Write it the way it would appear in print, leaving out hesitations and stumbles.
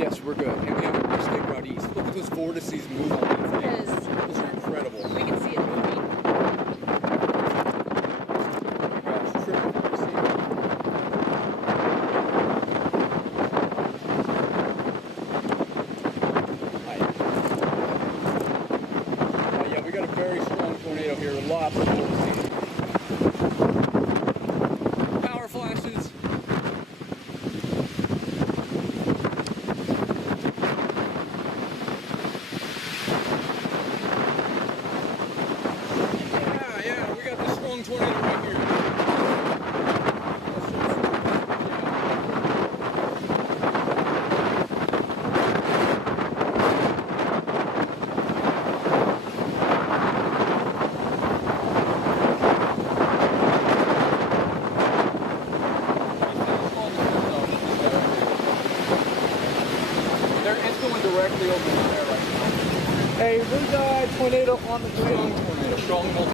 Yes, we're good. And we're stay route east. Look at those vortices move on that thing. It is. Those are incredible. We can see it moving. Oh my gosh, triple vortice. Yeah, we got a very strong tornado here. Lots of vortices. Power flashes. Yeah, we got this strong tornado right here. It's going directly over there right now. Hey, we got a tornado on the Strong ground. tornado, strong multi